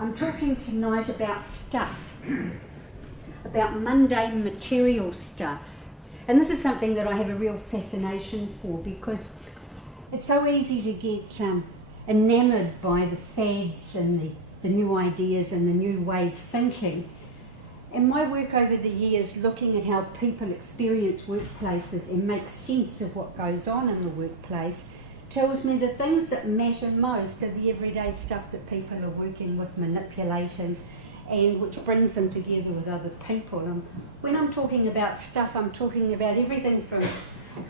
I'm talking tonight about stuff, about mundane material stuff. And this is something that I have a real fascination for, because it's so easy to get enamoured by the fads and the new ideas and the new wave thinking. And my work over the years looking at how people experience workplaces and make sense of what goes on in the workplace tells me the things that matter most are the everyday stuff that people are working with, manipulating, and which brings them together with other people. And when I'm talking about stuff, I'm talking about everything from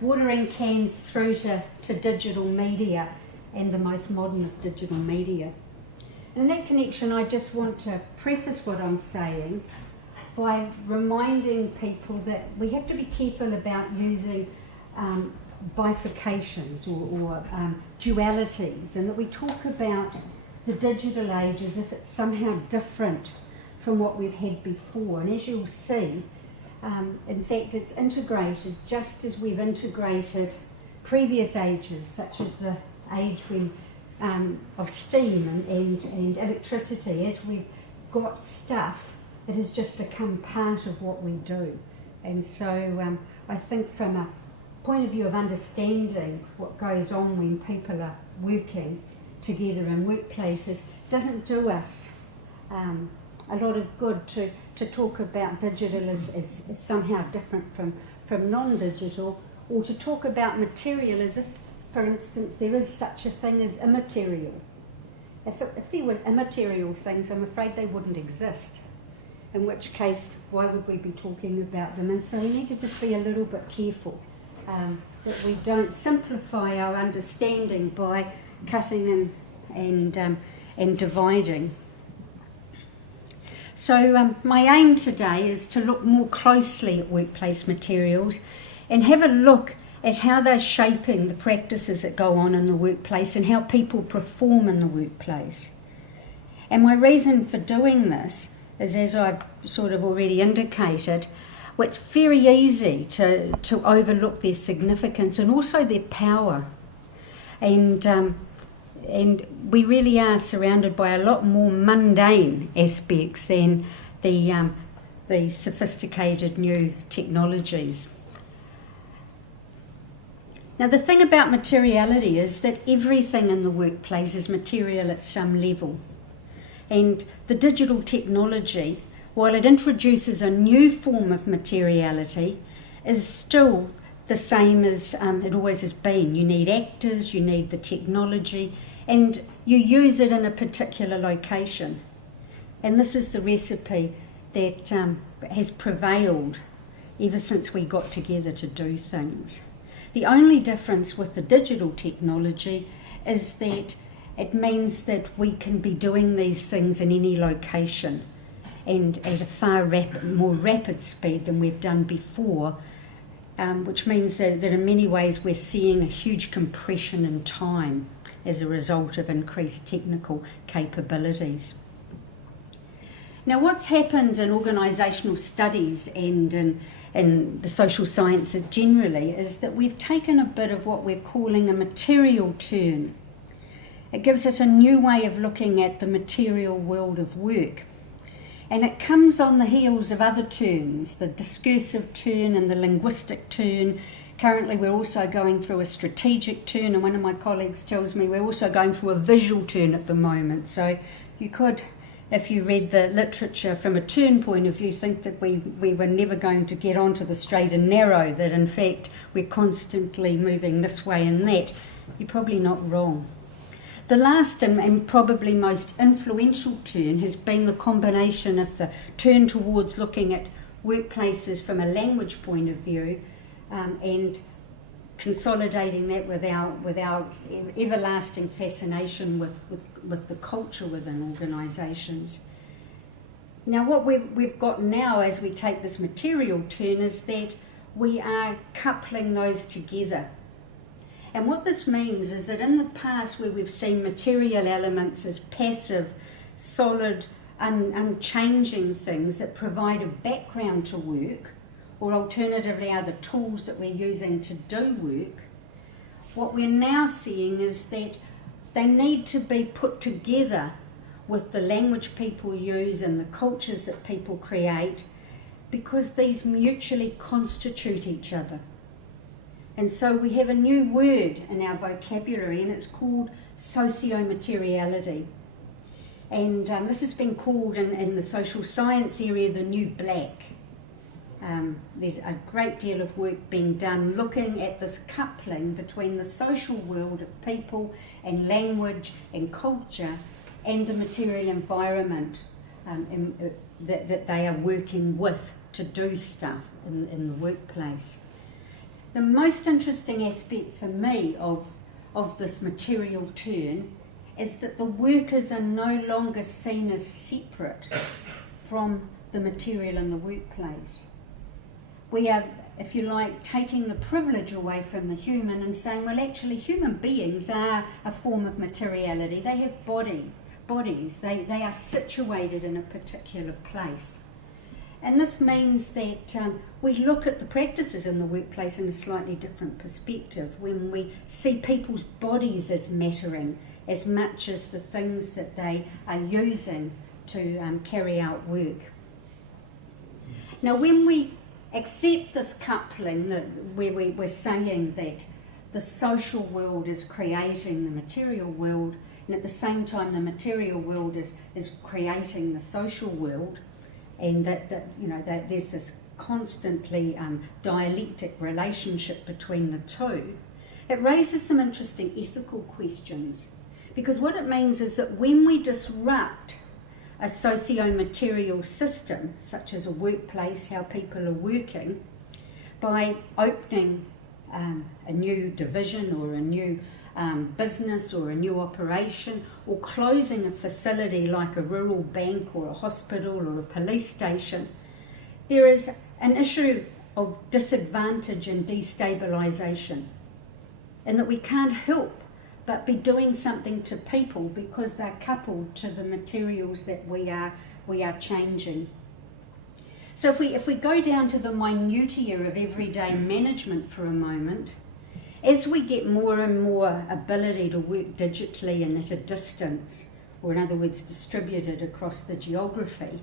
watering cans through to digital media and the most modern of digital media. And in that connection, I just want to preface what I'm saying by reminding people that we have to be careful about using bifurcations or dualities, and that we talk about the digital age as if it's somehow different from what we've had before. And as you'll see, in fact, it's integrated just as we've integrated previous ages, such as the age when, of steam and electricity. As we've got stuff, it has just become part of what we do. And so I think from a point of view of understanding what goes on when people are working together in workplaces, doesn't do us a lot of good to talk about digital as somehow different from non-digital, or to talk about material as if, for instance, there is such a thing as immaterial. If there were immaterial things, I'm afraid they wouldn't exist, in which case, why would we be talking about them? And so we need to just be a little bit careful that we don't simplify our understanding by cutting and dividing. So my aim today is to look more closely at workplace materials and have a look at how they're shaping the practices that go on in the workplace and how people perform in the workplace. And my reason for doing this is, as I've sort of already indicated, well, it's very easy to overlook their significance and also their power. And we really are surrounded by a lot more mundane aspects than the sophisticated new technologies. Now, the thing about materiality is that everything in the workplace is material at some level. And the digital technology, while it introduces a new form of materiality, is still the same as it always has been. You need actors, you need the technology, and you use it in a particular location. And this is the recipe that has prevailed ever since we got together to do things. The only difference with the digital technology is that it means that we can be doing these things in any location and at a far more rapid speed than we've done before, which means that in many ways we're seeing a huge compression in time as a result of increased technical capabilities. Now, what's happened in organisational studies and in the social sciences generally is that we've taken a bit of what we're calling a material turn. It gives us a new way of looking at the material world of work. And it comes on the heels of other turns, the discursive turn and the linguistic turn. Currently we're also going through a strategic turn, and one of my colleagues tells me we're also going through a visual turn at the moment. So you could, if you read the literature from a turn point of view, think that we were never going to get onto the straight and narrow, that in fact we're constantly moving this way and that. You're probably not wrong. The last and probably most influential turn has been the combination of the turn towards looking at workplaces from a language point of view and consolidating that with our everlasting fascination with the culture within organisations. Now, what we've got now as we take this material turn is that we are coupling those together. And what this means is that in the past, where we've seen material elements as passive, solid, unchanging things that provide a background to work, or alternatively are the tools that we're using to do work, what we're now seeing is that they need to be put together with the language people use and the cultures that people create, because these mutually constitute each other. And so we have a new word in our vocabulary, and it's called socio-materiality. And this has been called in the social science area the new black. There's a great deal of work being done looking at this coupling between the social world of people and language and culture and the material environment that they are working with to do stuff in the workplace. The most interesting aspect for me of this material turn is that the workers are no longer seen as separate from the material in the workplace. We are, if you like, taking the privilege away from the human and saying, well, actually, human beings are a form of materiality. They have bodies. They are situated in a particular place. And this means that we look at the practices in the workplace in a slightly different perspective, when we see people's bodies as mattering as much as the things that they are using to carry out work. Now, when we accept this coupling, where we're saying that the social world is creating the material world, and at the same time the material world is creating the social world, and that there's this constantly dialectic relationship between the two, it raises some interesting ethical questions. Because what it means is that when we disrupt a socio-material system, such as a workplace, how people are working, by opening a new division or a new business or a new operation, or closing a facility like a rural bank or a hospital or a police station, there is an issue of disadvantage and destabilisation, and that we can't help but be doing something to people because they're coupled to the materials that we are changing. So if we go down to the minutiae of everyday management for a moment, as we get more and more ability to work digitally and at a distance, or in other words distributed across the geography,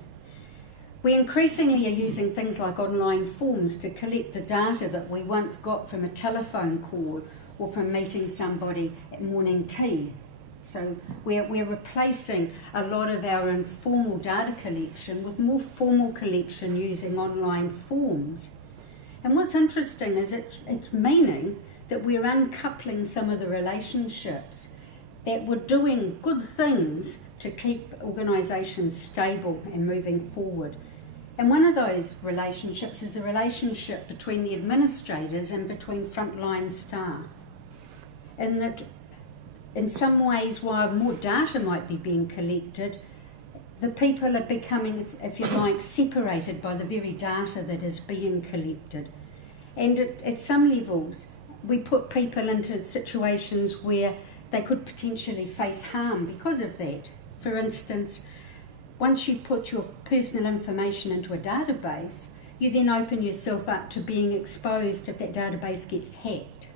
we increasingly are using things like online forms to collect the data that we once got from a telephone call or from meeting somebody at morning tea. So we're replacing a lot of our informal data collection with more formal collection using online forms. And what's interesting is it's meaning that we're uncoupling some of the relationships that were doing good things to keep organisations stable and moving forward. And one of those relationships is a relationship between the administrators and between frontline staff. And that in some ways, while more data might be being collected, the people are becoming, if you like, separated by the very data that is being collected. And at some levels, we put people into situations where they could potentially face harm because of that. For instance, once you put your personal information into a database, you then open yourself up to being exposed if that database gets hacked.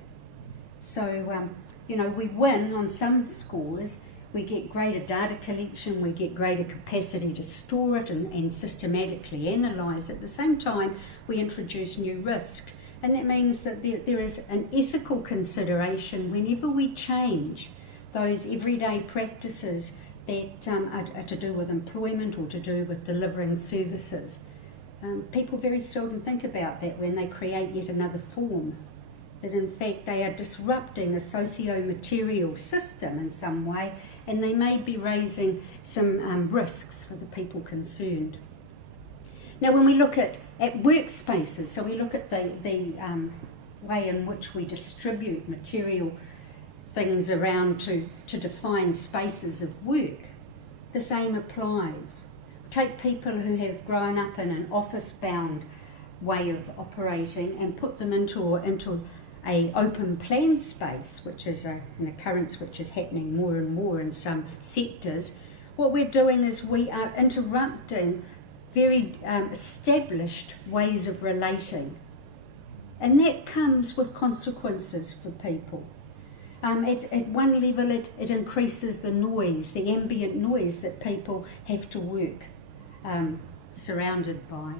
So, we win on some scores. We get greater data collection, we get greater capacity to store it and systematically analyse. At the same time, we introduce new risks. And that means that there is an ethical consideration whenever we change those everyday practices that are to do with employment or to do with delivering services. People very seldom think about that when they create yet another form, that in fact they are disrupting a socio-material system in some way, and they may be raising some risks for the people concerned. Now, when we look at workspaces, so we look at the way in which we distribute material things around to define spaces of work, the same applies. Take people who have grown up in an office-bound way of operating and put them into a open plan space, which is an occurrence which is happening more and more in some sectors. What we're doing is we are interrupting very established ways of relating, and that comes with consequences for people. At one level, it increases the noise, the ambient noise that people have to work surrounded by.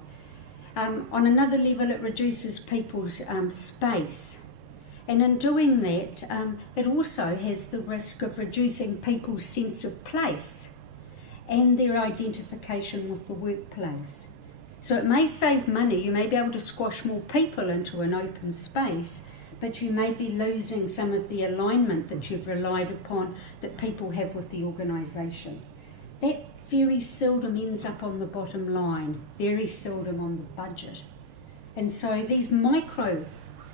On another level, it reduces people's space. And in doing that, it also has the risk of reducing people's sense of place and their identification with the workplace. So it may save money, you may be able to squash more people into an open space, but you may be losing some of the alignment that you've relied upon that people have with the organisation. That very seldom ends up on the bottom line, very seldom on the budget. And so these micro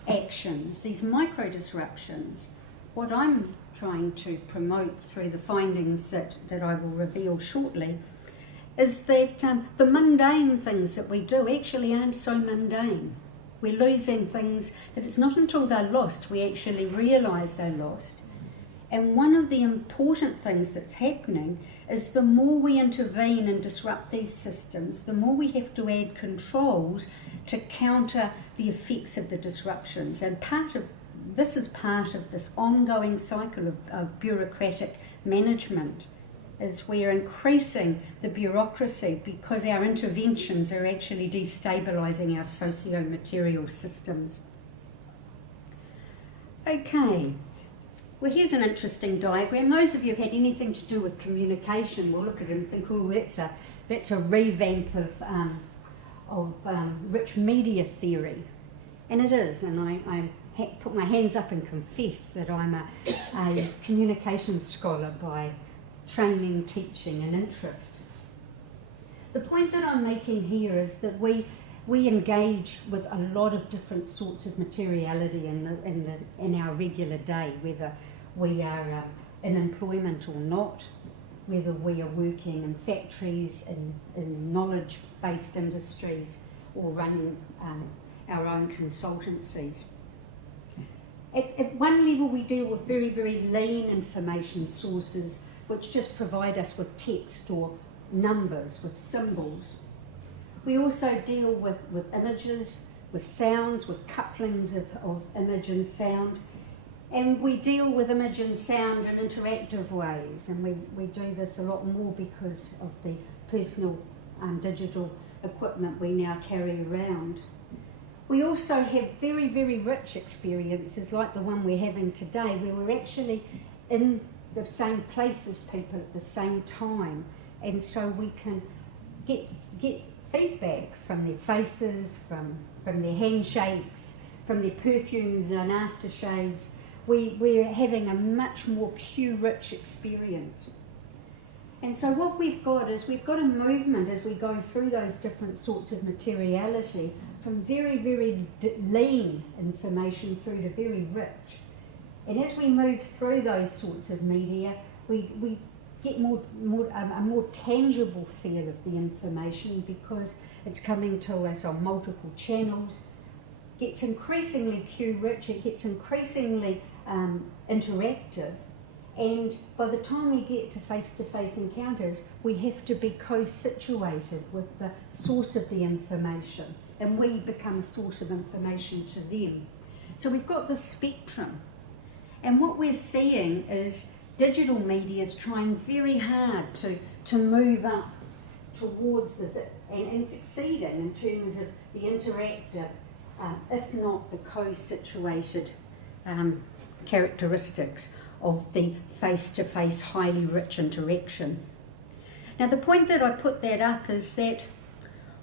actions, these micro disruptions, what I'm trying to promote through the findings that I will reveal shortly, is that the mundane things that we do actually aren't so mundane. We're losing things that it's not until they're lost we actually realise they're lost. And one of the important things that's happening is the more we intervene and disrupt these systems, the more we have to add controls to counter the effects of the disruptions. And this is part of this ongoing cycle of bureaucratic management, is we're increasing the bureaucracy because our interventions are actually destabilising our socio-material systems. Okay, well here's an interesting diagram. Those of you who've had anything to do with communication will look at it and think, oh, that's a revamp of rich media theory. And it is, and I put my hands up and confess that I'm a communications scholar by training, teaching and interest. The point that I'm making here is that we engage with a lot of different sorts of materiality in our regular day, whether we are in employment or not, whether we are working in factories, in knowledge-based industries, or running our own consultancies. At one level we deal with very, very lean information sources which just provide us with text or numbers, with symbols. We also deal with images, with sounds, with couplings of image and sound. And we deal with image and sound in interactive ways, and we do this a lot more because of the personal digital equipment we now carry around. We also have very, very rich experiences like the one we're having today, where we're actually in the same place as people at the same time, and so we can get feedback from their faces, from their handshakes, from their perfumes and aftershaves. We're having a much more pure, rich experience. And so what we've got is we've got a movement as we go through those different sorts of materiality from very, very lean information through to very rich. And as we move through those sorts of media, we get a more tangible feel of the information because it's coming to us on multiple channels. It gets increasingly cue-rich, it gets increasingly interactive, and by the time we get to face-to-face encounters, we have to be co-situated with the source of the information, and we become a source of information to them. So we've got this spectrum. And what we're seeing is digital media is trying very hard to move up towards this and succeeding in terms of the interactive, if not the co-situated characteristics of the face-to-face, highly rich interaction. Now the point that I put that up is that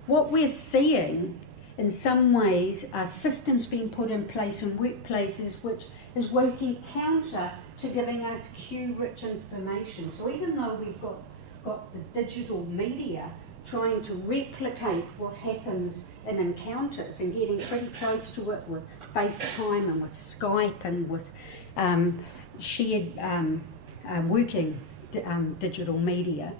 what we're seeing in some ways are systems being put in place in workplaces which is working counter to giving us cue-rich information. So even though we've got the digital media trying to replicate what happens in encounters and getting pretty close to it with FaceTime and with Skype and with shared working digital media,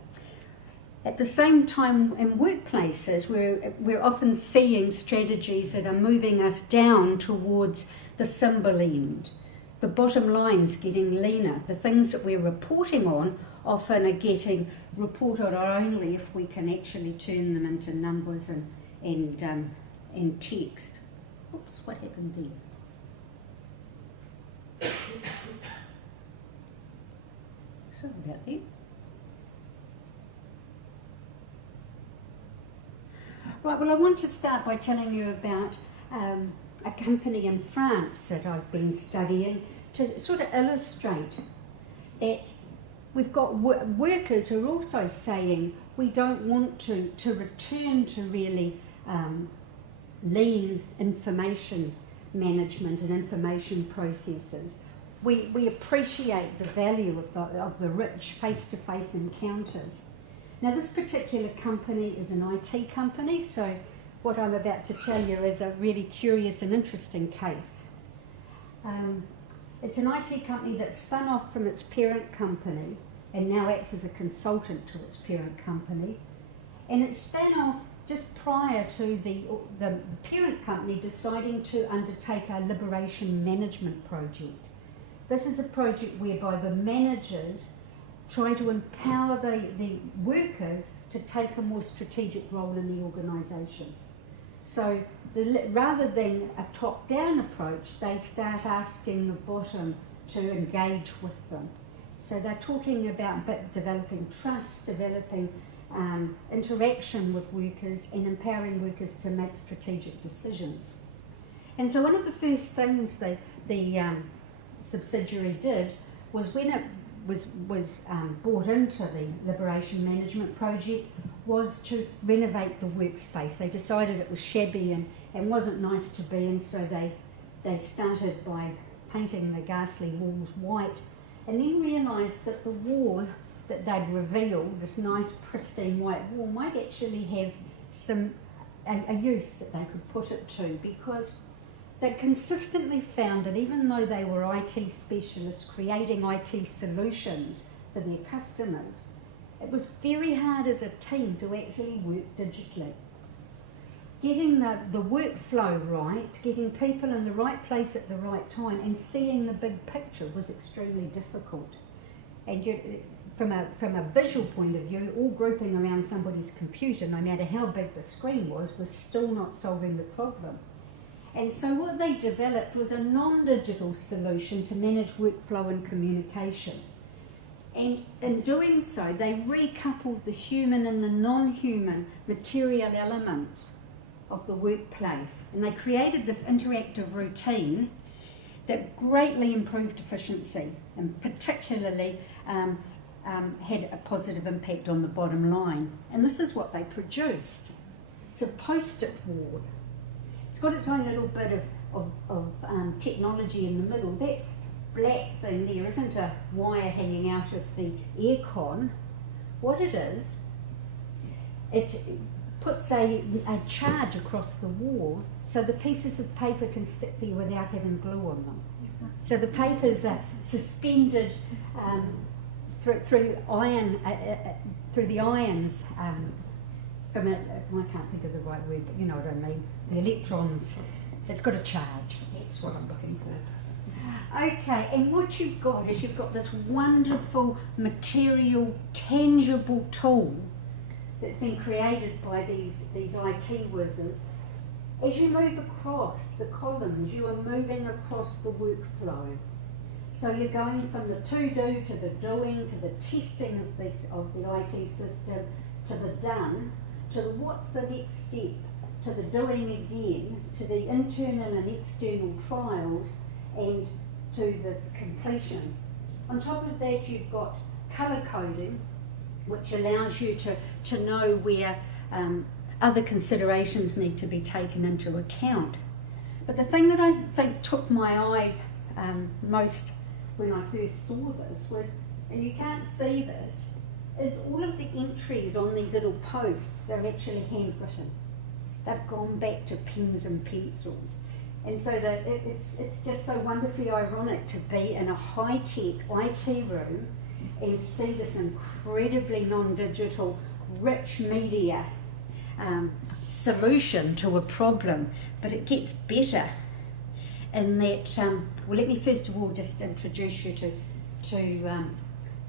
at the same time in workplaces we're often seeing strategies that are moving us down towards the symbol end. The bottom line's getting leaner. The things that we're reporting on often are getting reported on only if we can actually turn them into numbers and text. Oops, what happened there? Sorry about that. Right, well, I want to start by telling you about a company in France that I've been studying to sort of illustrate that we've got workers who are also saying we don't want to return to really lean information management and information processes. We appreciate the value of the rich face-to-face encounters. Now, this particular company is an IT company, so what I'm about to tell you is a really curious and interesting case. It's an IT company that spun off from its parent company and now acts as a consultant to its parent company. And it spun off just prior to the parent company deciding to undertake a liberation management project. This is a project whereby the managers try to empower the workers to take a more strategic role in the organisation. So rather than a top-down approach, they start asking the bottom to engage with them. So they're talking about developing trust, developing interaction with workers and empowering workers to make strategic decisions. And so one of the first things the subsidiary did was, when it was brought into the Liberation Management Project, was to renovate the workspace. They decided it was shabby and wasn't nice to be in, so they started by painting the ghastly walls white, and then realised that the wall that they'd revealed, this nice pristine white wall, might actually have a use that they could put it to, because they consistently found that even though they were IT specialists creating IT solutions for their customers, it was very hard as a team to actually work digitally. Getting the workflow right, getting people in the right place at the right time and seeing the big picture was extremely difficult. And from a visual point of view, all grouping around somebody's computer, no matter how big the screen was still not solving the problem. And so what they developed was a non-digital solution to manage workflow and communication. And in doing so, they recoupled the human and the non-human material elements of the workplace. And they created this interactive routine that greatly improved efficiency and particularly had a positive impact on the bottom line. And this is what they produced. It's a post-it board. It's got its own little bit of technology in the middle. That black thing there isn't a wire hanging out of the aircon. What it is, it puts a charge across the wall so the pieces of paper can stick there without having glue on them. So the papers are suspended through the irons. I can't think of the right word, but you know what I mean. The electrons. It's got a charge. That's what I'm looking for. Okay, and what you've got is you've got this wonderful material, tangible tool that's been created by these IT whizzes. As you move across the columns, you are moving across the workflow. So you're going from the to-do to the doing, to the testing of the IT system, to the done, to the what's the next step, to the doing again, to the internal and external trials, and to the completion. On top of that, you've got colour coding, which allows you to know where other considerations need to be taken into account. But the thing that I think took my eye most when I first saw this was, and you can't see this, is all of the entries on these little posts are actually handwritten. They've gone back to pens and pencils. And so it's just so wonderfully ironic to be in a high-tech IT room and see this incredibly non-digital, rich media solution to a problem. But it gets better in that, well, let me first of all just introduce you to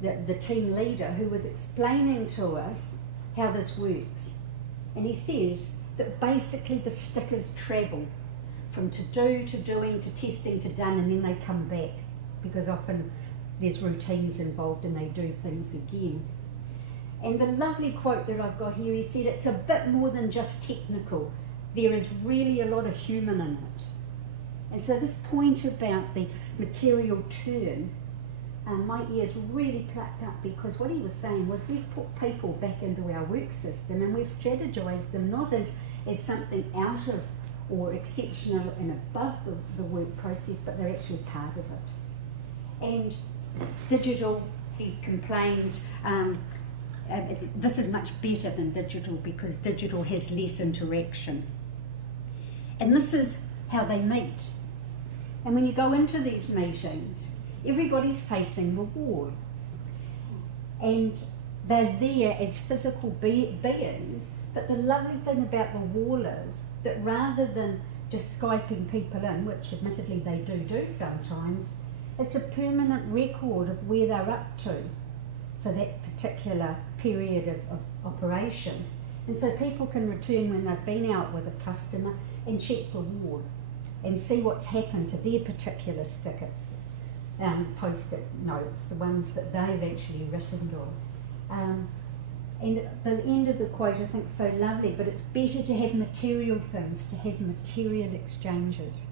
the team leader who was explaining to us how this works. And he says that basically the stickers travel from to do to doing to testing to done, and then they come back, because often there's routines involved and they do things again. And the lovely quote that I've got here, he said, it's a bit more than just technical. There is really a lot of human in it. And so this point about the material turn, my ears really plucked up, because what he was saying was we've put people back into our work system and we've strategized them not as something out of or exceptional and above the work process, but they're actually part of it. And digital, he complains, this is much better than digital because digital has less interaction. And this is how they meet. And when you go into these meetings, everybody's facing the wall. And they're there as physical beings, but the lovely thing about the wall is that rather than just Skyping people in, which admittedly they do sometimes, it's a permanent record of where they're up to for that particular period of operation. And so people can return when they've been out with a customer and check the wall and see what's happened to their particular stickers, post-it notes, the ones that they've actually written on. And the end of the quote I think is so lovely, but it's better to have material things, to have material exchanges.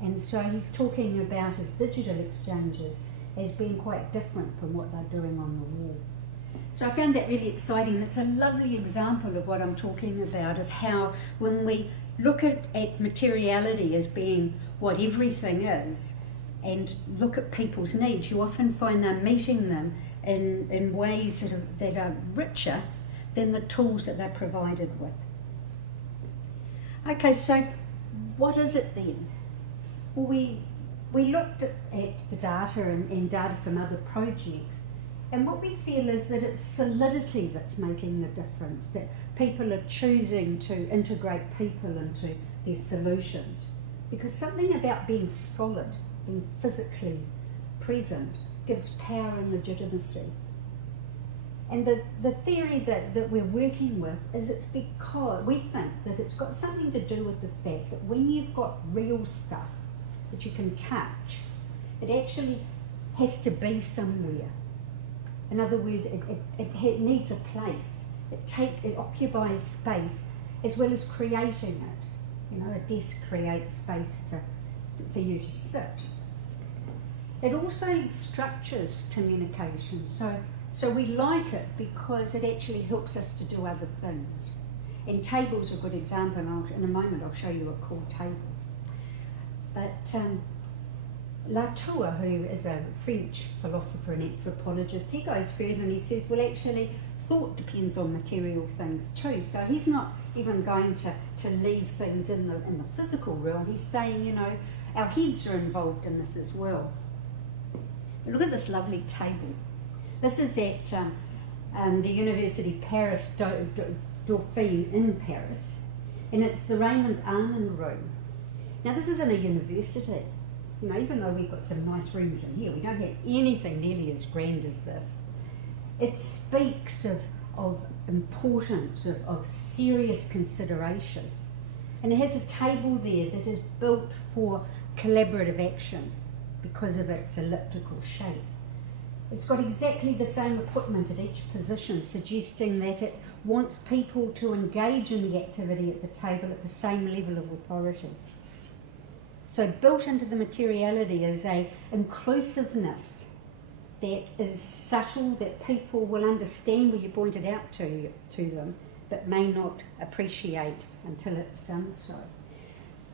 And so he's talking about his digital exchanges as being quite different from what they're doing on the wall. So I found that really exciting. It's a lovely example of what I'm talking about, of how when we look at materiality as being what everything is, and look at people's needs, you often find they're meeting them in ways that are richer than the tools that they're provided with. Okay, so what is it then? Well, we looked at the data and data from other projects, and what we feel is that it's solidity that's making the difference, that people are choosing to integrate people into their solutions. Because something about being solid, being physically present, gives power and legitimacy. And the theory that we're working with is it's because we think that it's got something to do with the fact that when you've got real stuff that you can touch, it actually has to be somewhere. In other words, it needs a place. It occupies space as well as creating it. You know, a desk creates space for you to sit. It also structures communication. So we like it because it actually helps us to do other things. And tables are a good example, and in a moment I'll show you a cool table. But Latour, who is a French philosopher and anthropologist, he goes further and he says, well, actually, thought depends on material things too. So he's not even going to leave things in the physical realm. He's saying, you know, our heads are involved in this as well. Look at this lovely table. This is at the University Paris Dauphine in Paris, and it's the Raymond Arnon room. Now this is in a university. You know, even though we've got some nice rooms in here, we don't have anything nearly as grand as this. It speaks of importance, of serious consideration. And it has a table there that is built for collaborative action because of its elliptical shape. It's got exactly the same equipment at each position, suggesting that it wants people to engage in the activity at the table at the same level of authority. So built into the materiality is a inclusiveness that is subtle, that people will understand when you point it out to them, but may not appreciate until it's done so.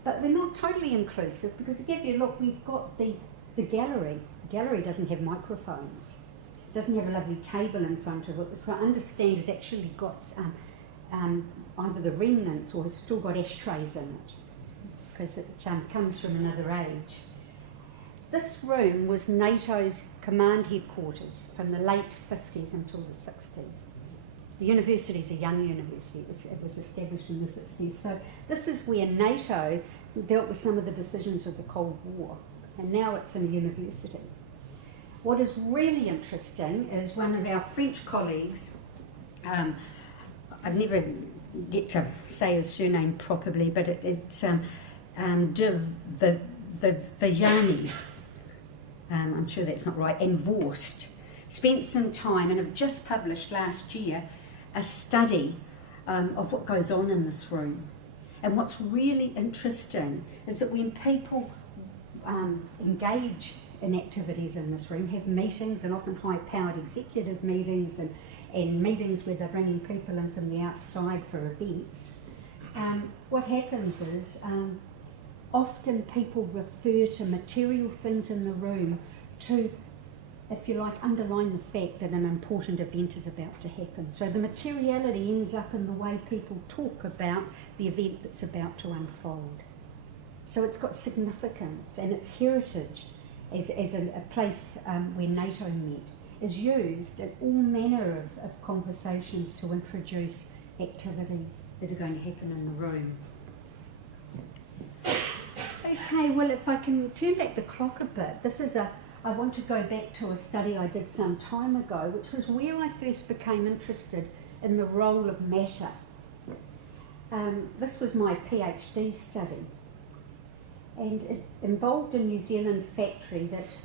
But we're not totally inclusive because, if you look, we've got the gallery. The gallery doesn't have microphones. It doesn't have a lovely table in front of it, which I understand has actually got either the remnants or has still got ashtrays in it, because it comes from another age. This room was NATO's command headquarters from the late 50s until the 60s. The university is a young university. It was established in the 60s. So this is where NATO dealt with some of the decisions of the Cold War, and now it's in a university. What is really interesting is one of our French colleagues, I never get to say his surname properly, but it's de Vijani. I'm sure that's not right, and Vorst, spent some time and have just published last year a study of what goes on in this room. And what's really interesting is that when people engage in activities in this room, have meetings, and often high-powered executive meetings and meetings where they're bringing people in from the outside for events, what happens is often people refer to material things in the room to, if you like, underline the fact that an important event is about to happen. So the materiality ends up in the way people talk about the event that's about to unfold. So it's got significance, and its heritage as a place where NATO met is used in all manner of conversations to introduce activities that are going to happen in the room. Okay, well, if I can turn back the clock a bit, I want to go back to a study I did some time ago, which was where I first became interested in the role of matter. This was my PhD study, and it involved a New Zealand factory that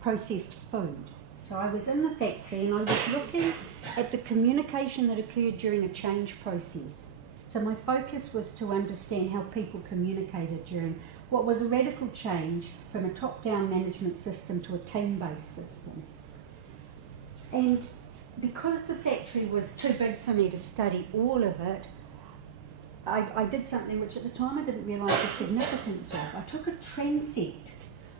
processed food. So I was in the factory and I was looking at the communication that occurred during a change process. So my focus was to understand how people communicated during what was a radical change from a top-down management system to a team-based system. And because the factory was too big for me to study all of it, I did something which at the time I didn't realise the significance of. I took a transect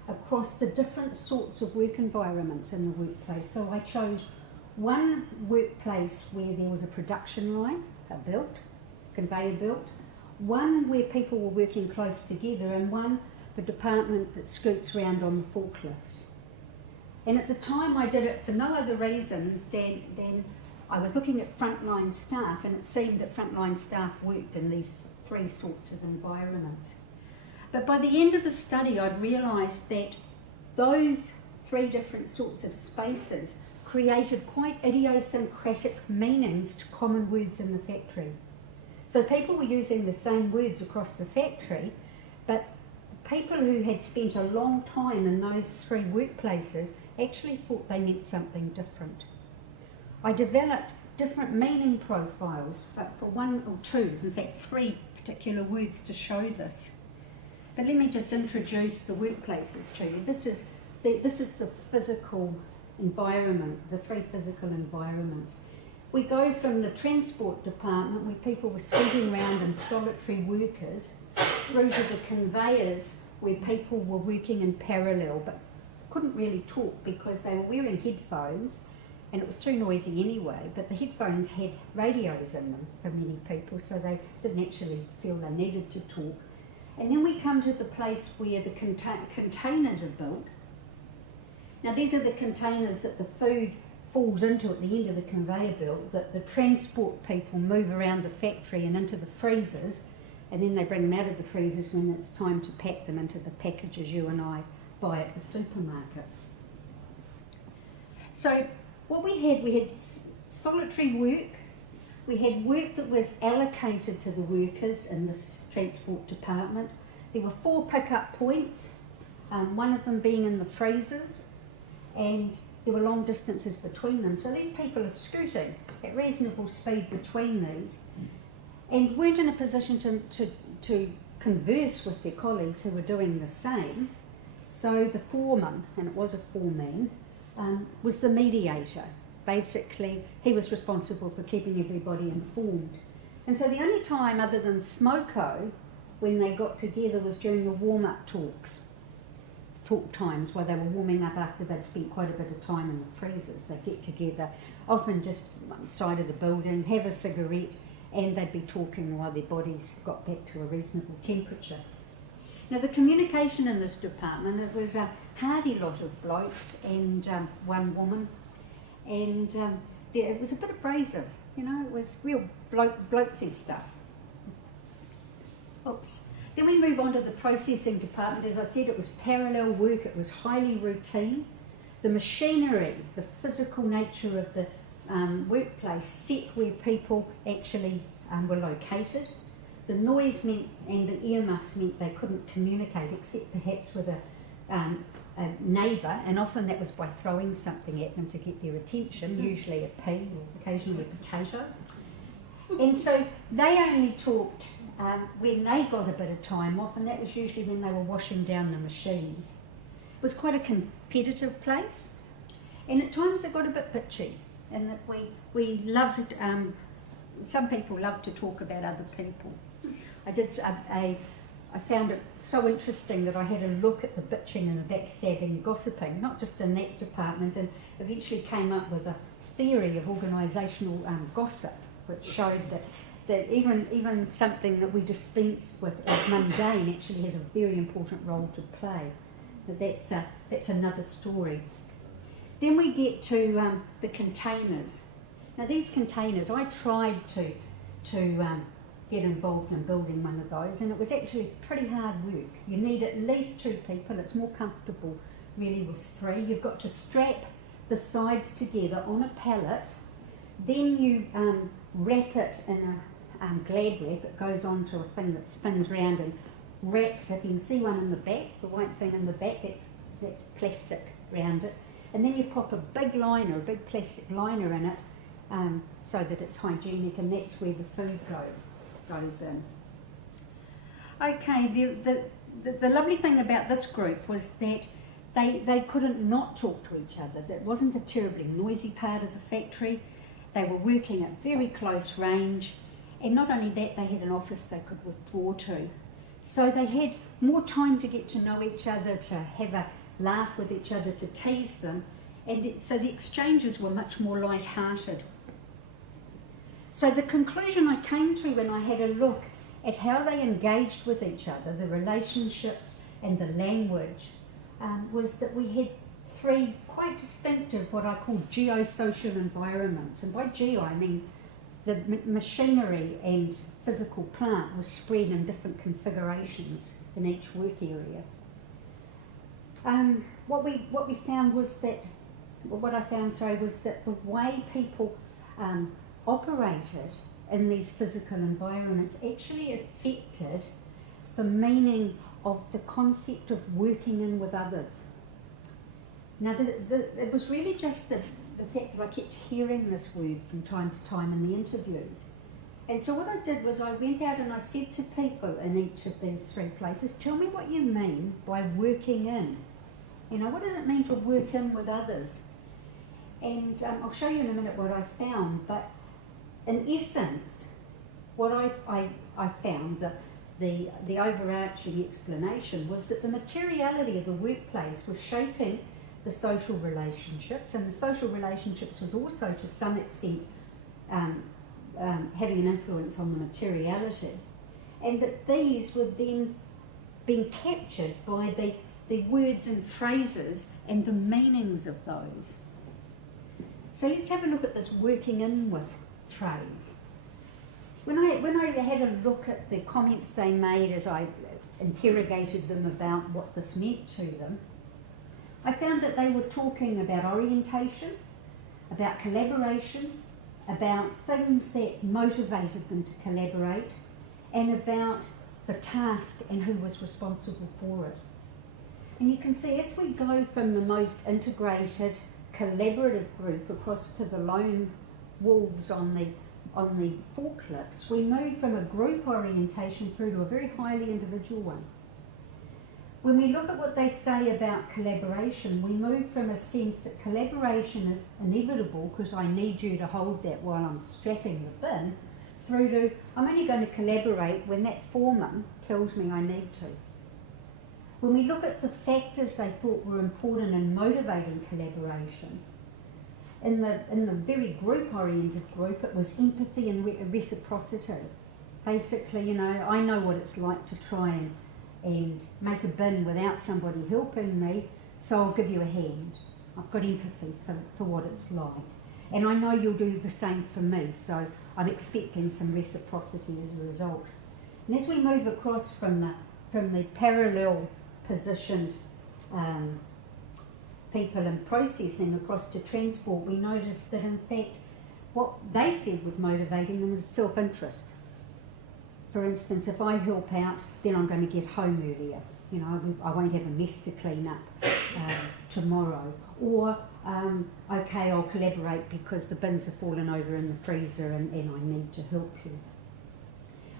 across the different sorts of work environments in the workplace. So I chose one workplace where there was a production line, conveyor built, one where people were working close together, and one, the department that scoots around on the forklifts. And at the time I did it for no other reason than I was looking at frontline staff, and it seemed that frontline staff worked in these three sorts of environments. But by the end of the study I'd realised that those three different sorts of spaces created quite idiosyncratic meanings to common words in the factory. So people were using the same words across the factory, but people who had spent a long time in those three workplaces actually thought they meant something different. I developed different meaning profiles for one or two, in fact 3 particular words to show this. But let me just introduce the workplaces to you. This is the physical environment, the 3 physical environments. We go from the transport department, where people were scooting around in solitary workers, through to the conveyors, where people were working in parallel but couldn't really talk because they were wearing headphones, and it was too noisy anyway, but the headphones had radios in them for many people, so they didn't actually feel they needed to talk. And then we come to the place where the containers are built. Now these are the containers that the food falls into at the end of the conveyor belt, that the transport people move around the factory and into the freezers, and then they bring them out of the freezers when it's time to pack them into the packages you and I buy at the supermarket. So what we had solitary work, we had work that was allocated to the workers in this transport department. There were 4 pickup points, one of them being in the freezers, and there were long distances between them. So these people are scooting at reasonable speed between these and weren't in a position to converse with their colleagues who were doing the same. So the foreman, and it was a foreman, was the mediator. Basically, he was responsible for keeping everybody informed. And so the only time other than smoko when they got together was during the warm-up talk times, while they were warming up after they'd spent quite a bit of time in the freezers. They'd get together, often just one side of the building, have a cigarette, and they'd be talking while their bodies got back to a reasonable temperature. Now the communication in this department, it was a hardy lot of blokes and one woman, and it was a bit abrasive, you know, it was real blokesy stuff. Oops. Then we move on to the processing department. As I said, it was parallel work, it was highly routine. The machinery, the physical nature of the workplace set where people actually were located. The noise meant, and the earmuffs meant they couldn't communicate except perhaps with a a neighbour, and often that was by throwing something at them to get their attention, usually a pea or occasionally a potato. And so they only talked when they got a bit of time off, and that was usually when they were washing down the machines. It was quite a competitive place, and at times it got a bit bitchy, and that we loved, some people loved to talk about other people. I found it so interesting that I had a look at the bitching and the backstabbing, gossiping, not just in that department, and eventually came up with a theory of organisational gossip, which showed that even something that we dispense with as mundane actually has a very important role to play. But that's another story. Then we get to the containers. Now these containers, I tried to get involved in building one of those, and it was actually pretty hard work. You need at least 2 people. It's more comfortable really with 3. You've got to strap the sides together on a pallet, then you wrap it in a glad wrap. It goes onto a thing that spins round and wraps it. You can see one in the back, the white thing in the back, that's plastic round it. And then you pop a big liner, a big plastic liner in it, so that it's hygienic, and that's where the food goes in. Okay, the lovely thing about this group was that they couldn't not talk to each other. It wasn't a terribly noisy part of the factory. They were working at very close range, and not only that, they had an office they could withdraw to. So they had more time to get to know each other, to have a laugh with each other, to tease them, and so the exchanges were much more light-hearted. So the conclusion I came to when I had a look at how they engaged with each other, the relationships and the language, was that we had 3 quite distinctive, what I call Geo Social Environments. And by geo I mean the machinery and physical plant was spread in different configurations in each work area. What I found was that the way people operated in these physical environments actually affected the meaning of the concept of working in with others. Now, it was really just the fact that I kept hearing this word from time to time in the interviews. And so what I did was I went out and I said to people in each of these 3 places, tell me what you mean by working in. You know, what does it mean to work in with others? And I'll show you in a minute what I found, but in essence, what I found, the overarching explanation was that the materiality of the workplace was shaping the social relationships, and the social relationships was also to some extent having an influence on the materiality, and that these were then being captured by the words and phrases and the meanings of those. So let's have a look at this working in with phrase. When I had a look at the comments they made as I interrogated them about what this meant to them, I found that they were talking about orientation, about collaboration, about things that motivated them to collaborate, and about the task and who was responsible for it. And you can see as we go from the most integrated, collaborative group across to the lone wolves on the forklifts, we move from a group orientation through to a very highly individual one. When we look at what they say about collaboration, we move from a sense that collaboration is inevitable because I need you to hold that while I'm strapping the bin, through to I'm only going to collaborate when that foreman tells me I need to. When we look at the factors they thought were important in motivating collaboration, in the very group-oriented group, it was empathy and reciprocity. Basically, you know, I know what it's like to try and make a bin without somebody helping me, so I'll give you a hand. I've got empathy for what it's like. And I know you'll do the same for me, so I'm expecting some reciprocity as a result. And as we move across from the parallel positioned people and processing across to transport, we noticed that in fact what they said was motivating them was self-interest. For instance, if I help out, then I'm going to get home earlier. you know, I won't have a mess to clean up tomorrow. Or, okay, I'll collaborate because the bins have fallen over in the freezer and I need to help you.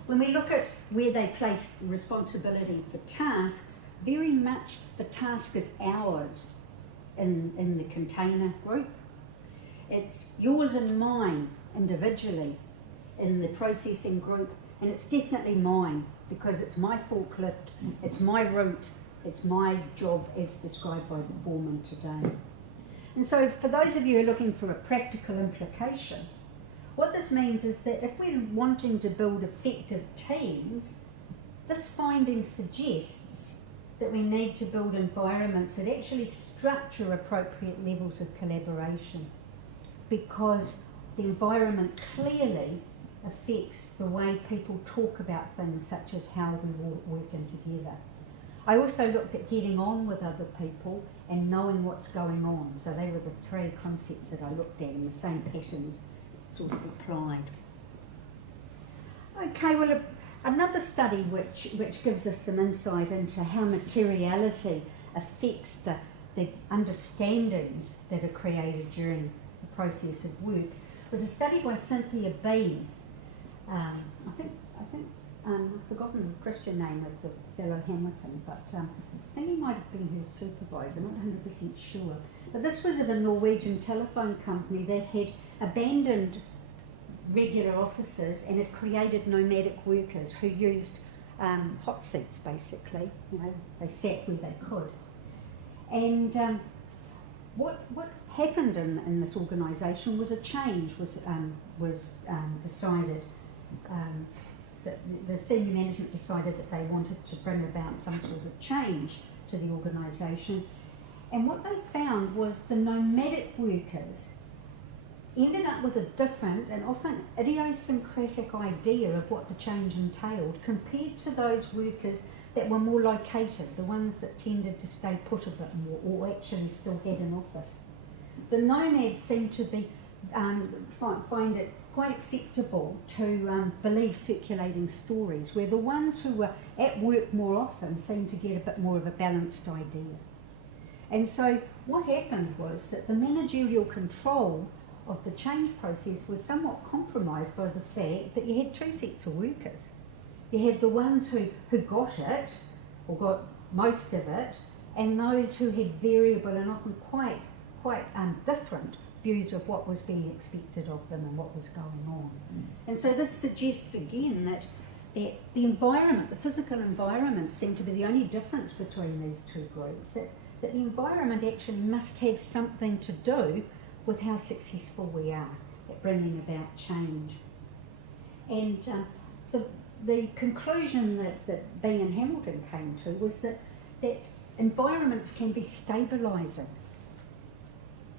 When we look at where they place responsibility for tasks, very much the task is ours in the container group. It's yours and mine individually in the processing group, and it's definitely mine because it's my forklift, it's my route, it's my job as described by the foreman today. And so for those of you who are looking for a practical implication, what this means is that if we're wanting to build effective teams, this finding suggests that we need to build environments that actually structure appropriate levels of collaboration, because the environment clearly affects the way people talk about things such as how we working together. I also looked at getting on with other people and knowing what's going on. So they were the three concepts that I looked at, and the same patterns sort of applied. Okay, well, another study which gives us some insight into how materiality affects the understandings that are created during the process of work was a study by Cynthia Bean. I've forgotten the Christian name of the fellow Hamilton, but I think he might have been her supervisor, not 100% sure. But this was of a Norwegian telephone company that had abandoned regular offices and had created nomadic workers who used hot seats, basically. You know, they sat where they could. And what happened in this organisation was a change was decided. The senior management decided that they wanted to bring about some sort of change to the organisation. And what they found was the nomadic workers ended up with a different and often idiosyncratic idea of what the change entailed compared to those workers that were more located, the ones that tended to stay put a bit more or actually still had an office. The nomads seemed to be find it quite acceptable to believe circulating stories, where the ones who were at work more often seemed to get a bit more of a balanced idea. And so what happened was that the managerial control of the change process was somewhat compromised by the fact that you had two sets of workers. You had the ones who got it, or got most of it, and those who had variable and often quite different views of what was being expected of them and what was going on. And so this suggests again that the environment, the physical environment, seemed to be the only difference between these two groups, that the environment actually must have something to do with how successful we are at bringing about change. And the conclusion that Bean and Hamilton came to was that environments can be stabilising,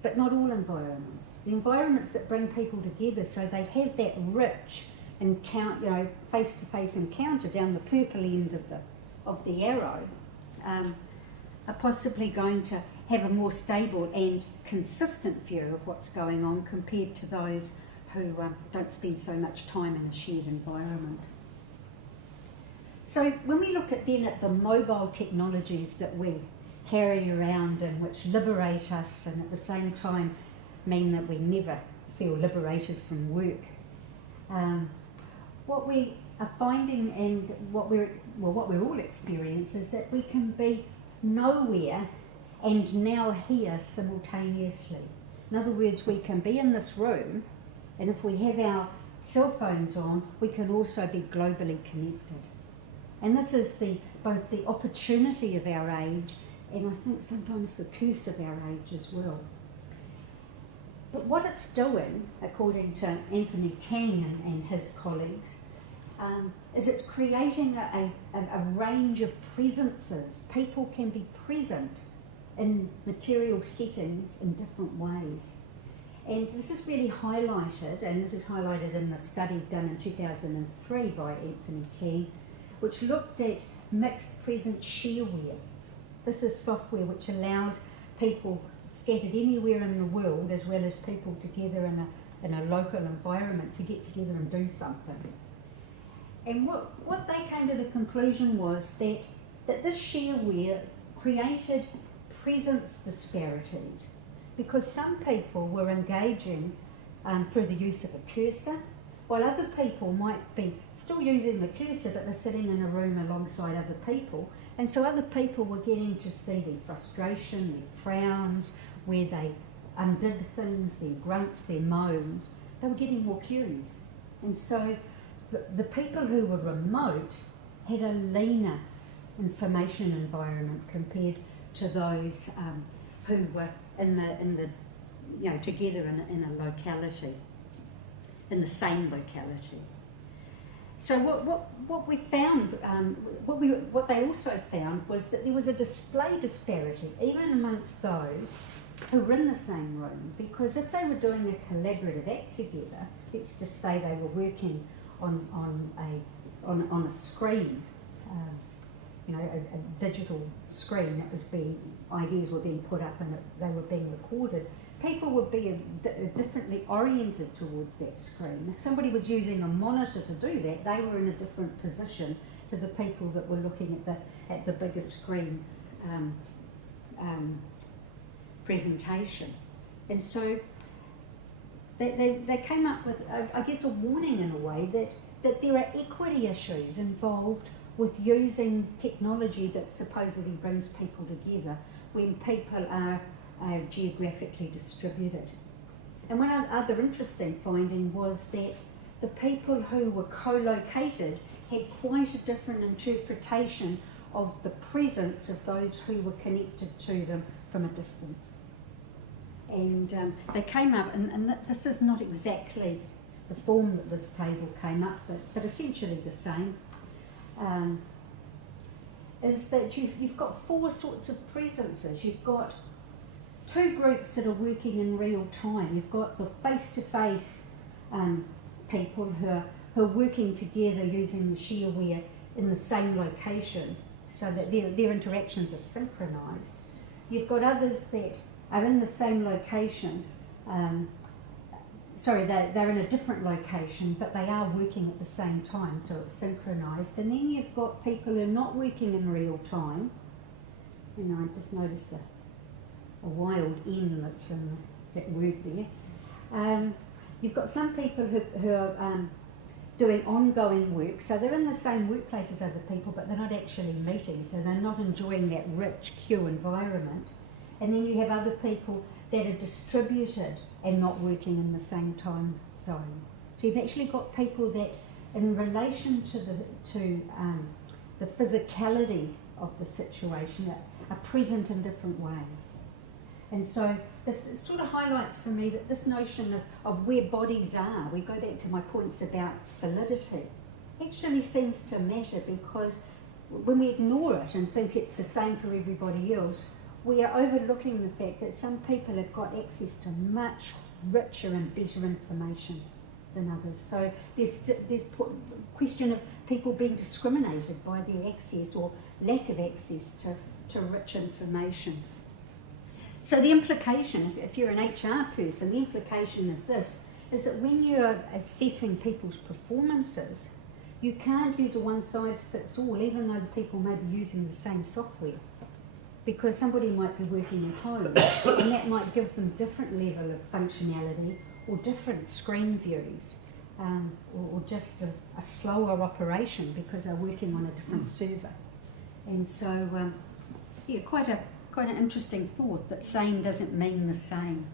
but not all environments. The environments that bring people together so they have that rich face-to-face encounter down the purple end of the arrow are possibly going to have a more stable and consistent view of what's going on compared to those who don't spend so much time in a shared environment. So when we look at the mobile technologies that we carry around and which liberate us and at the same time mean that we never feel liberated from work, what we are finding and what we're all experiencing is that we can be nowhere and now here simultaneously. In other words, we can be in this room, and if we have our cell phones on, we can also be globally connected. And this is both the opportunity of our age and I think sometimes the curse of our age as well. But what it's doing, according to Anthony Tang and his colleagues, is it's creating a range of presences. People can be present in material settings in different ways. And this is really highlighted, and this is highlighted in the study done in 2003 by Anthony Tang, which looked at mixed present shareware. This is software which allows people scattered anywhere in the world, as well as people together in a local environment, to get together and do something. And what they came to the conclusion was that that this shareware created presence disparities because some people were engaging through the use of a cursor, while other people might be still using the cursor but they're sitting in a room alongside other people, and so other people were getting to see their frustration, their frowns, where they undid things, their grunts, their moans. They were getting more cues. And so the people who were remote had a leaner information environment compared to those who were in the together in a locality, in the same locality. So what we found, what they also found was that there was a display disparity even amongst those who were in the same room, because if they were doing a collaborative act together, let's just say they were working on a screen, a digital screen that was ideas were being put up and they were being recorded, people would be differently oriented towards that screen. If somebody was using a monitor to do that, they were in a different position to the people that were looking at the bigger screen presentation. And so they came up with, I guess, a warning in a way that there are equity issues involved with using technology that supposedly brings people together when people are geographically distributed. And one other interesting finding was that the people who were co-located had quite a different interpretation of the presence of those who were connected to them from a distance. And they came up, and this is not exactly the form that this table came up, but essentially the same, is that you've got four sorts of presences. You've got two groups that are working in real time. You've got the face-to-face people who are working together using the shareware in the same location so that their interactions are synchronised. You've got others that are in the same location, they're in a different location, but they are working at the same time, so it's synchronised. And then you've got people who are not working in real time. I just noticed a wild N that's in that word there. You've got some people who are doing ongoing work, so they're in the same workplace as other people, but they're not actually meeting, so they're not enjoying that rich queue environment. And then you have other people that are distributed and not working in the same time zone. So you've actually got people that, in relation to the physicality of the situation, are present in different ways. And so this sort of highlights for me that this notion of where bodies are, we go back to my points about solidity, actually seems to matter, because when we ignore it and think it's the same for everybody else, we are overlooking the fact that some people have got access to much richer and better information than others. So there's question of people being discriminated by their access or lack of access to rich information. So the implication, if you're an HR person, the implication of this is that when you're assessing people's performances, you can't use a one-size-fits-all, even though the people may be using the same software, because somebody might be working at home and that might give them different level of functionality or different screen views, or just a slower operation because they're working on a different server. And so, quite an interesting thought that same doesn't mean the same.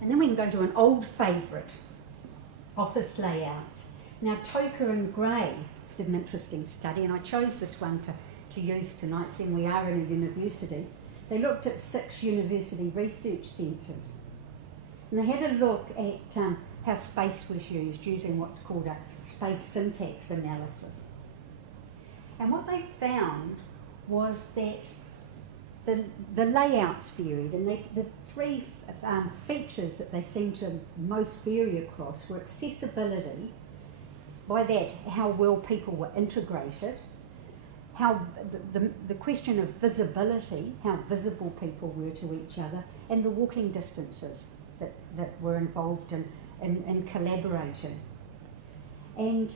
And then we can go to an old favourite, office layouts. Now, Toker and Gray did an interesting study, and I chose this one to use tonight, seeing we are in a university. They looked at 6 university research centres, and they had a look at how space was used using what's called a space syntax analysis. And what they found was that the layouts varied, and the 3 features that they seemed to most vary across were accessibility, by that how well people were integrated, how the question of visibility, how visible people were to each other, and the walking distances that were involved in collaborating. And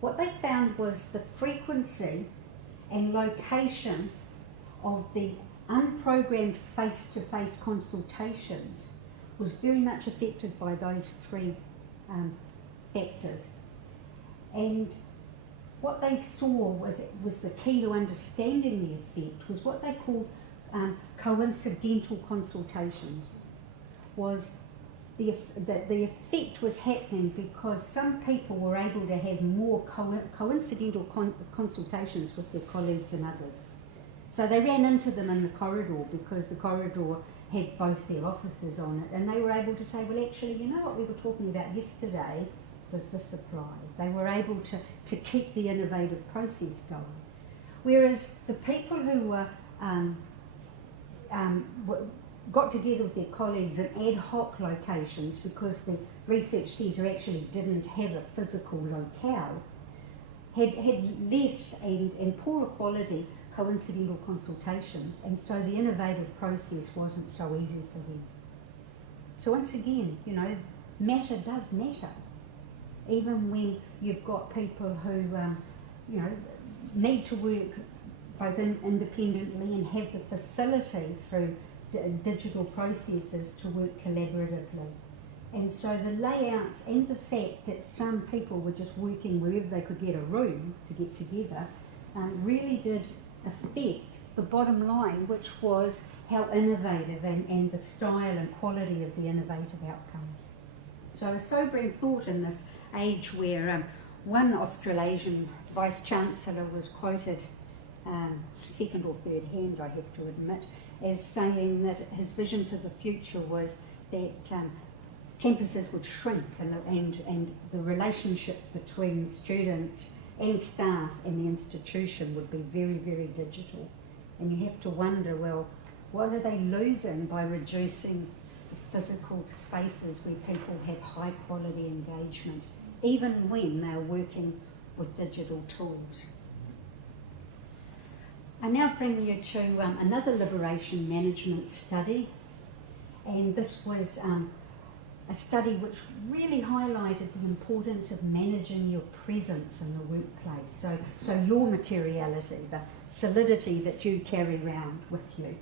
what they found was the frequency and location of the unprogrammed face-to-face consultations was very much affected by those three factors. And what they saw was the key to understanding the effect was what they called coincidental consultations. Was the effect was happening because some people were able to have more coincidental consultations with their colleagues than others. So they ran into them in the corridor because the corridor had both their offices on it, and they were able to say, well, actually, you know what we were talking about yesterday, does this apply? They were able to keep the innovative process going. Whereas the people who were got together with their colleagues in ad hoc locations because the research centre actually didn't have a physical locale, had less and poorer quality coincidental consultations, and so the innovative process wasn't so easy for them. So once again, you know, matter does matter. Even when you've got people who, you know, need to work both independently and have the facility through digital processes to work collaboratively. And so the layouts and the fact that some people were just working wherever they could get a room to get together really did affect the bottom line, which was how innovative and the style and quality of the innovative outcomes. So a sobering thought in this age where one Australasian Vice-Chancellor was quoted, second or third hand I have to admit, as saying that his vision for the future was that campuses would shrink and the relationship between students and staff and the institution would be very, very digital. And you have to wonder, well, what are they losing by reducing physical spaces where people have high quality engagement, even when they're working with digital tools? I now bring you to another liberation management study, and this was a study which really highlighted the importance of managing your presence in the workplace, so your materiality, the solidity that you carry around with you.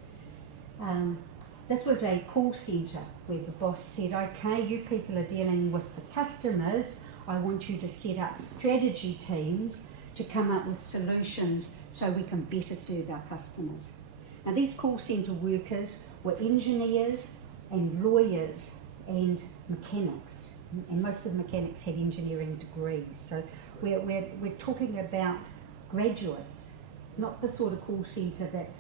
This was a call centre where the boss said, okay, you people are dealing with the customers, I want you to set up strategy teams to come up with solutions so we can better serve our customers. Now these call centre workers were engineers and lawyers and mechanics, and most of the mechanics had engineering degrees. So we're talking about graduates, not the sort of call centre that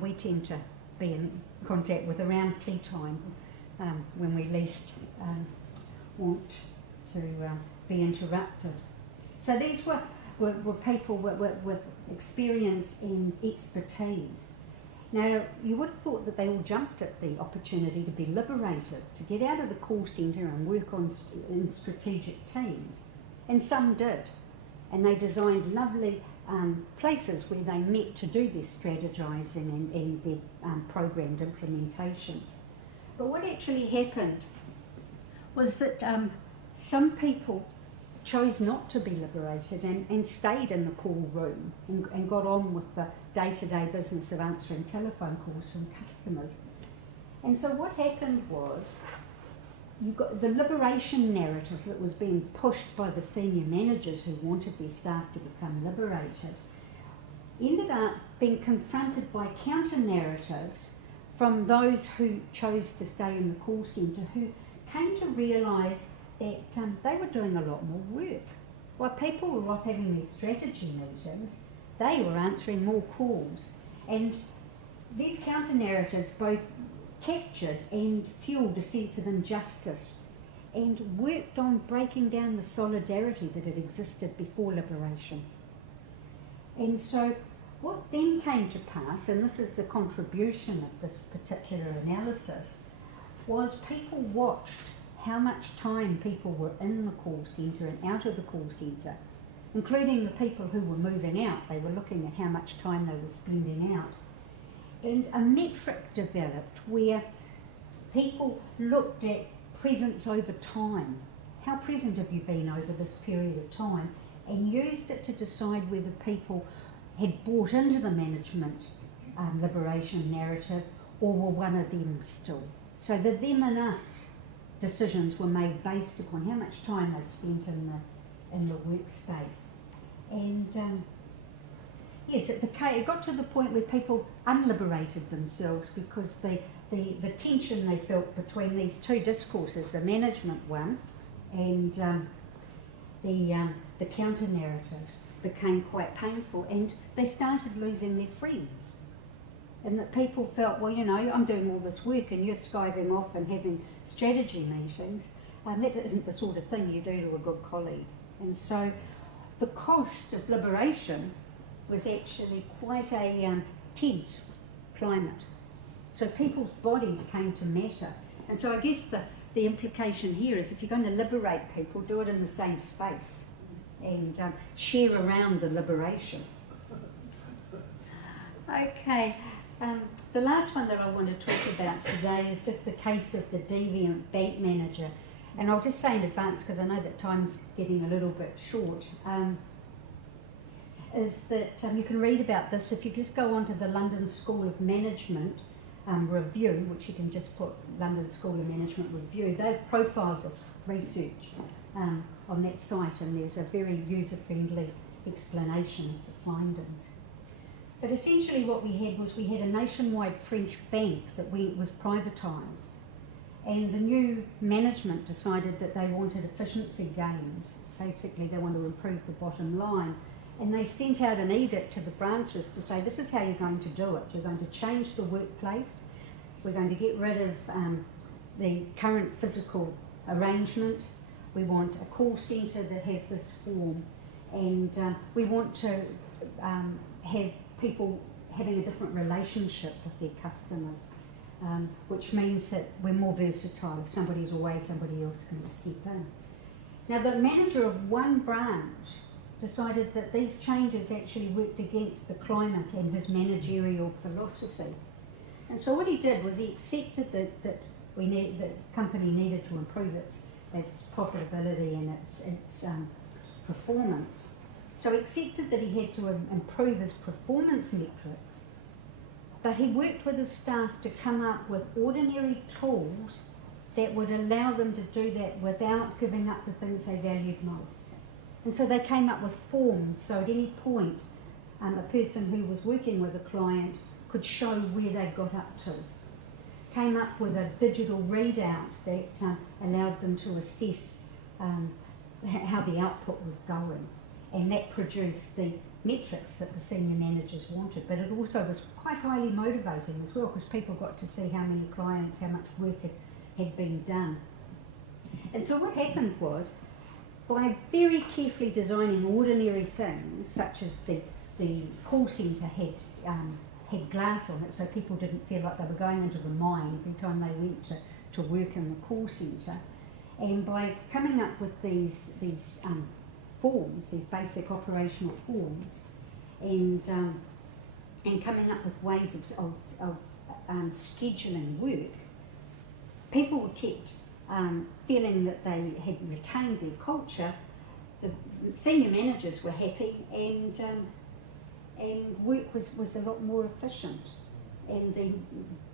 we tend to be in contact with around tea time when we least want to be interrupted. So these were people with experience and expertise. Now, you would have thought that they all jumped at the opportunity to be liberated, to get out of the call centre and work in strategic teams. And some did. And they designed lovely places where they met to do their strategising and their programmed implementations. But what actually happened was that some people chose not to be liberated and stayed in the call room and got on with the day-to-day business of answering telephone calls from customers. And so what happened was, you got the liberation narrative that was being pushed by the senior managers who wanted their staff to become liberated, ended up being confronted by counter-narratives from those who chose to stay in the call centre, who came to realise that they were doing a lot more work. While people were off having their strategy meetings, they were answering more calls. And these counter-narratives both captured and fueled a sense of injustice and worked on breaking down the solidarity that had existed before liberation. And so what then came to pass, and this is the contribution of this particular analysis, was people watched how much time people were in the call centre and out of the call centre, including the people who were moving out. They were looking at how much time they were spending out. And a metric developed where people looked at presence over time. How present have you been over this period of time? And used it to decide whether people had bought into the management liberation narrative, or were one of them still. So the them and us decisions were made based upon how much time they'd spent in the workspace. And yes, it got to the point where people unliberated themselves because the tension they felt between these two discourses, the management one and the counter narratives, became quite painful, and they started losing their friends. And that people felt, well, you know, I'm doing all this work and you're skiving off and having strategy meetings. That isn't the sort of thing you do to a good colleague. And so the cost of liberation was actually quite a tense climate. So people's bodies came to matter. And so I guess the implication here is if you're going to liberate people, do it in the same space and share around the liberation. Okay. The last one that I want to talk about today is just the case of the deviant bank manager. And I'll just say in advance, because I know that time's getting a little bit short, is that you can read about this if you just go onto the London School of Management review, which you can just put London School of Management review. They've profiled this research on that site, and there's a very user-friendly explanation of the findings. But essentially what we had a nationwide French bank that was privatised, and the new management decided that they wanted efficiency gains. Basically, they want to improve the bottom line. And they sent out an edict to the branches to say, this is how you're going to do it. You're going to change the workplace. We're going to get rid of the current physical arrangement. We want a call centre that has this form. And we want to have people having a different relationship with their customers, which means that we're more versatile. If somebody's away, somebody else can step in. Now, the manager of one branch decided that these changes actually worked against the climate and his managerial philosophy. And so what he did was he accepted that the company needed to improve its profitability and its performance. So he accepted that he had to improve his performance metrics, but he worked with his staff to come up with ordinary tools that would allow them to do that without giving up the things they valued most. And so they came up with forms, so at any point a person who was working with a client could show where they got up to. Came up with a digital readout that allowed them to assess how the output was going. And that produced the metrics that the senior managers wanted. But it also was quite highly motivating as well, because people got to see how many clients, how much work had been done. And so what happened was, by very carefully designing ordinary things, such as the call centre had glass on it, so people didn't feel like they were going into the mine every time they went to work in the call centre, and by coming up with these forms, these basic operational forms, and coming up with ways of scheduling work, people were kept feeling that they had retained their culture. The senior managers were happy, and work was a lot more efficient. And the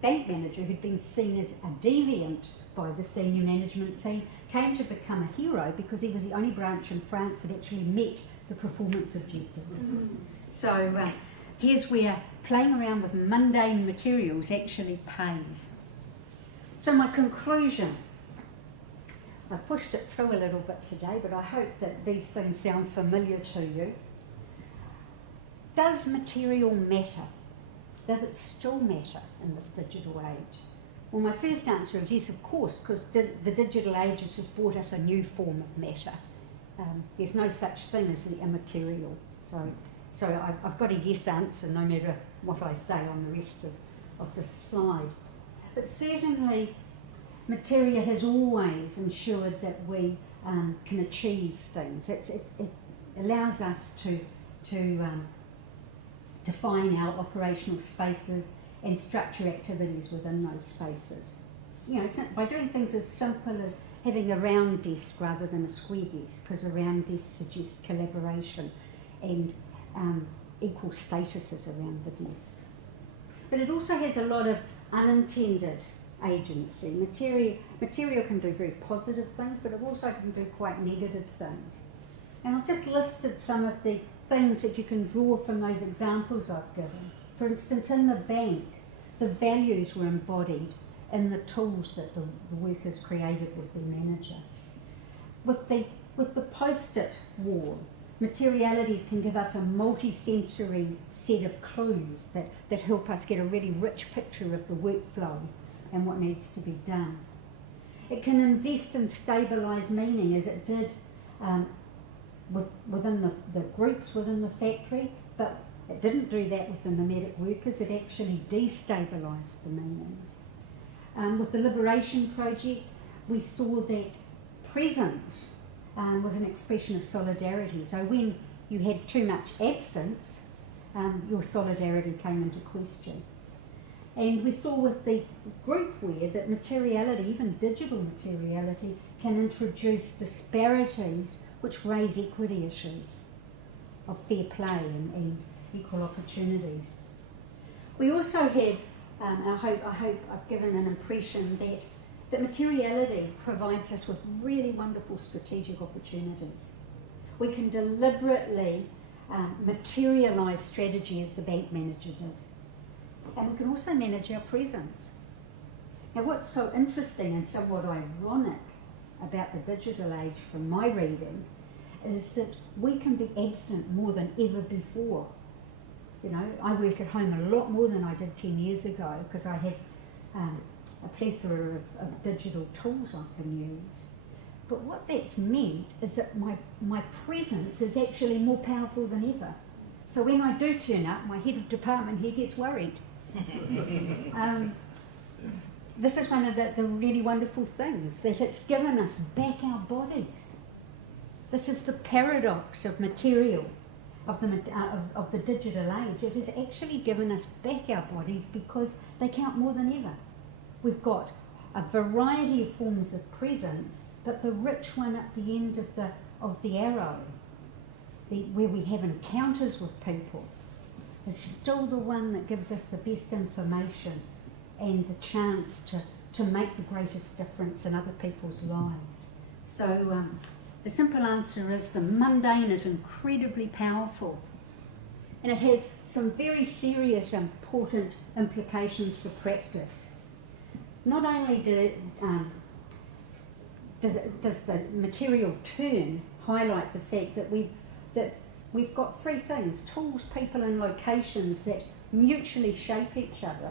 bank manager, who'd been seen as a deviant by the senior management team, came to become a hero because he was the only branch in France that actually met the performance objectives. Mm-hmm. So here's where playing around with mundane materials actually pays. So my conclusion, I've pushed it through a little bit today, but I hope that these things sound familiar to you. Does material matter? Does it still matter in this digital age? Well, my first answer is yes, of course, because the digital age has just brought us a new form of matter. There's no such thing as the immaterial. So I've got a yes answer no matter what I say on the rest of this slide. But certainly, materia has always ensured that we can achieve things. It allows us to define our operational spaces and structure activities within those spaces. You know, by doing things as simple as having a round desk rather than a square desk, because a round desk suggests collaboration, and equal statuses around the desk. But it also has a lot of unintended agency. Material can do very positive things, but it also can do quite negative things. And I've just listed some of the things that you can draw from those examples I've given. For instance, in the bank, the values were embodied in the tools that the workers created with their manager. With the post-it wall, materiality can give us a multi-sensory set of clues that help us get a really rich picture of the workflow and what needs to be done. It can invest and stabilise meaning, as it did within the groups within the factory, but it didn't do that with the nomadic workers. It actually destabilised the meanings. With the Liberation Project, we saw that presence was an expression of solidarity. So when you had too much absence, your solidarity came into question. And we saw with the groupware that materiality, even digital materiality, can introduce disparities which raise equity issues of fair play and equal opportunities. We also have, I hope I've given an impression that materiality provides us with really wonderful strategic opportunities. We can deliberately materialise strategy as the bank manager did. And we can also manage our presence. Now, what's so interesting and somewhat ironic about the digital age from my reading is that we can be absent more than ever before. You know, I work at home a lot more than I did 10 years ago because I have a plethora of digital tools I can use. But what that's meant is that my presence is actually more powerful than ever. So when I do turn up, my head of department here gets worried. This is one of the really wonderful things, that it's given us back our bodies. This is the paradox of material, of the digital age. It has actually given us back our bodies because they count more than ever. We've got a variety of forms of presence, but the rich one at the end of the arrow, where we have encounters with people, is still the one that gives us the best information and the chance to make the greatest difference in other people's lives. So the simple answer is the mundane is incredibly powerful, and it has some very serious, important implications for practice. Not only does the material turn highlight the fact that we've got three things: tools, people and locations that mutually shape each other,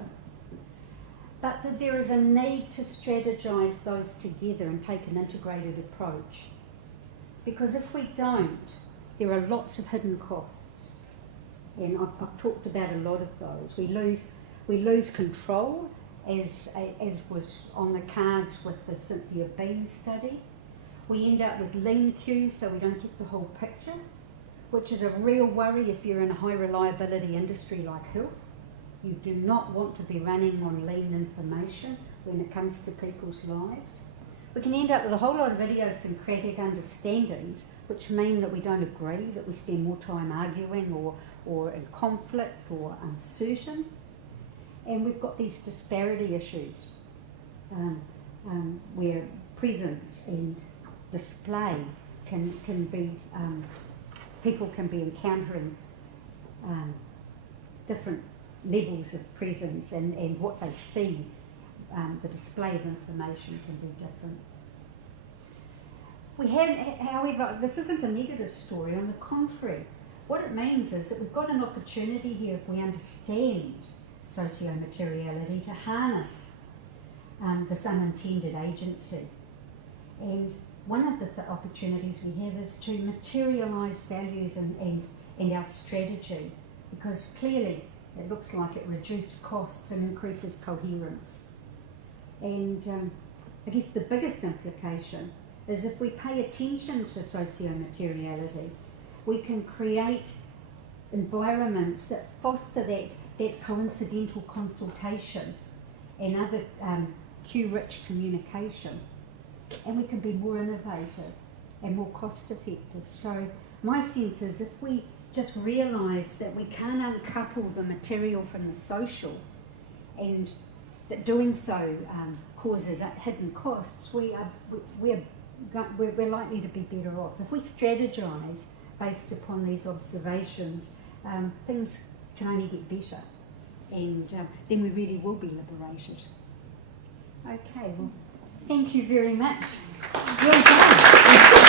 but that there is a need to strategise those together and take an integrated approach. Because if we don't, there are lots of hidden costs. And I've talked about a lot of those. We lose control, as was on the cards with the Cynthia Bean study. We end up with lean queues, so we don't get the whole picture, which is a real worry if you're in a high reliability industry like health. You do not want to be running on lean information when it comes to people's lives. We can end up with a whole lot of idiosyncratic understandings, which mean that we don't agree, that we spend more time arguing or in conflict or uncertain. And we've got these disparity issues where presence and display can be, people can be encountering different levels of presence and what they see. The display of information can be different. We have, however, this isn't a negative story. On the contrary, what it means is that we've got an opportunity here, if we understand socio-materiality, to harness this unintended agency. And one of the opportunities we have is to materialise values and our strategy, because clearly it looks like it reduces costs and increases coherence. And I guess the biggest implication is if we pay attention to socio-materiality, we can create environments that foster that coincidental consultation and other cue-rich communication, and we can be more innovative and more cost-effective. So my sense is if we just realise that we can't uncouple the material from the social, and that doing so causes hidden costs, we're likely to be better off. If we strategise based upon these observations, things can only get better, and then we really will be liberated. Okay, well, thank you very much. Well done.